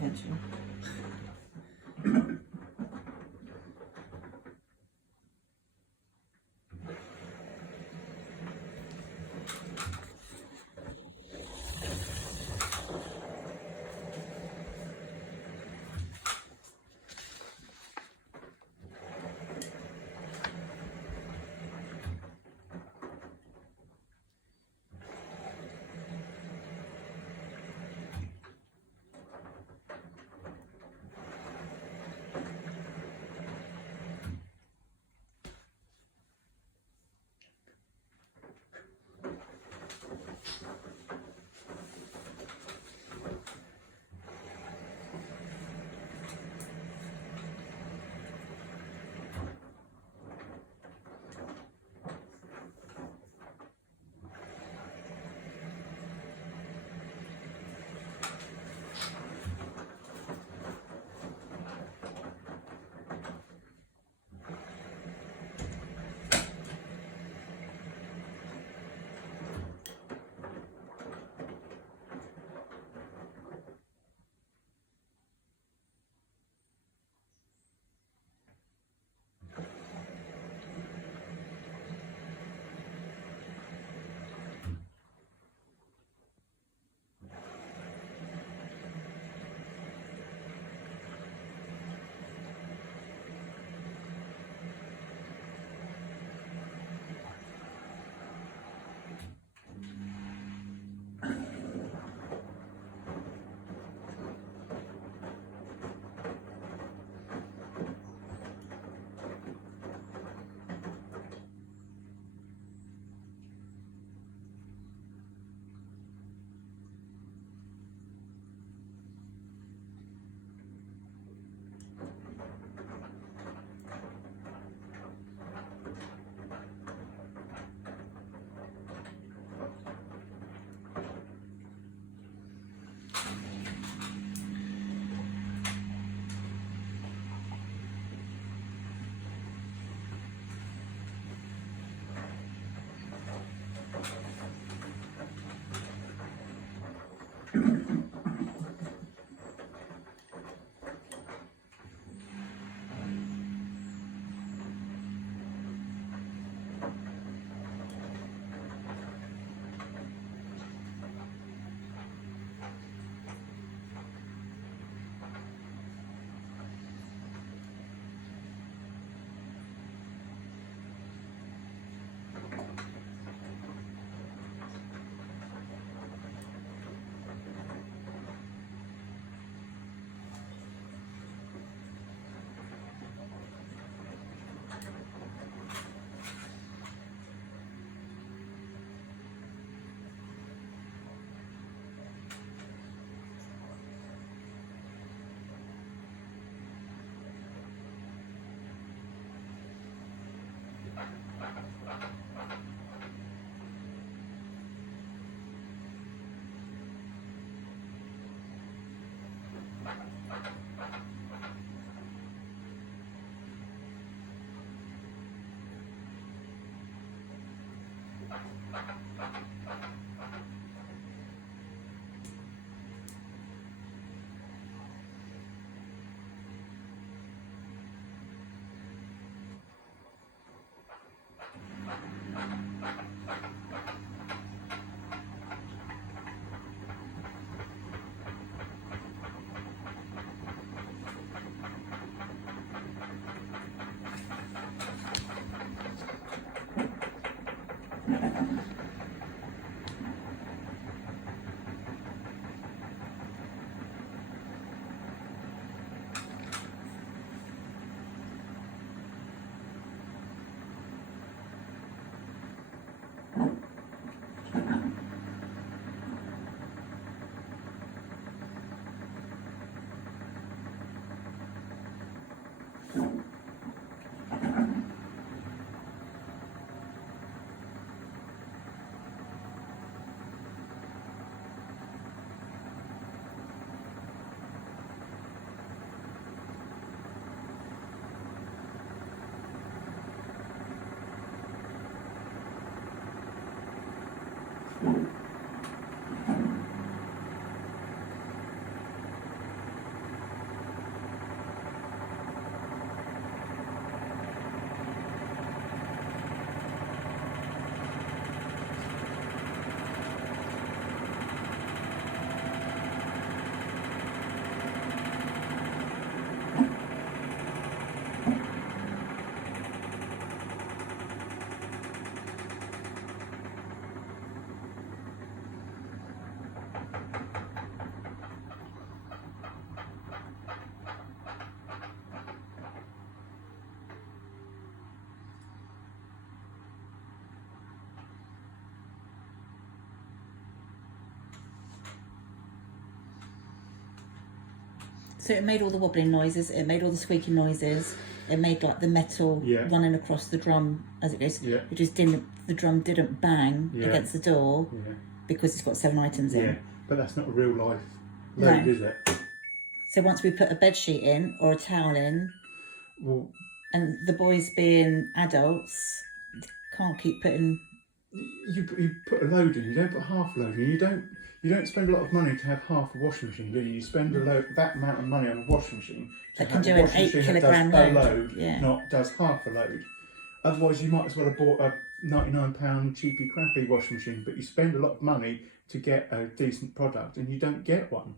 hit you. So it made all the wobbling noises, it made all the squeaking noises, it made like the metal running across the drum as it goes. It just didn't, the drum didn't bang against the door because it's got 7 items in. But that's not a real life load, is it? So once we put a bed sheet in or a towel in, and the boys being adults, can't keep putting... You put a load in, you don't put half a load in, you don't spend a lot of money to have half a washing machine, do you? You spend that amount of money on a washing machine to that can do an 8 kilogram load, not does half a load. Otherwise, you might as well have bought a £99 cheapy crappy washing machine, but you spend a lot of money to get a decent product and you don't get one.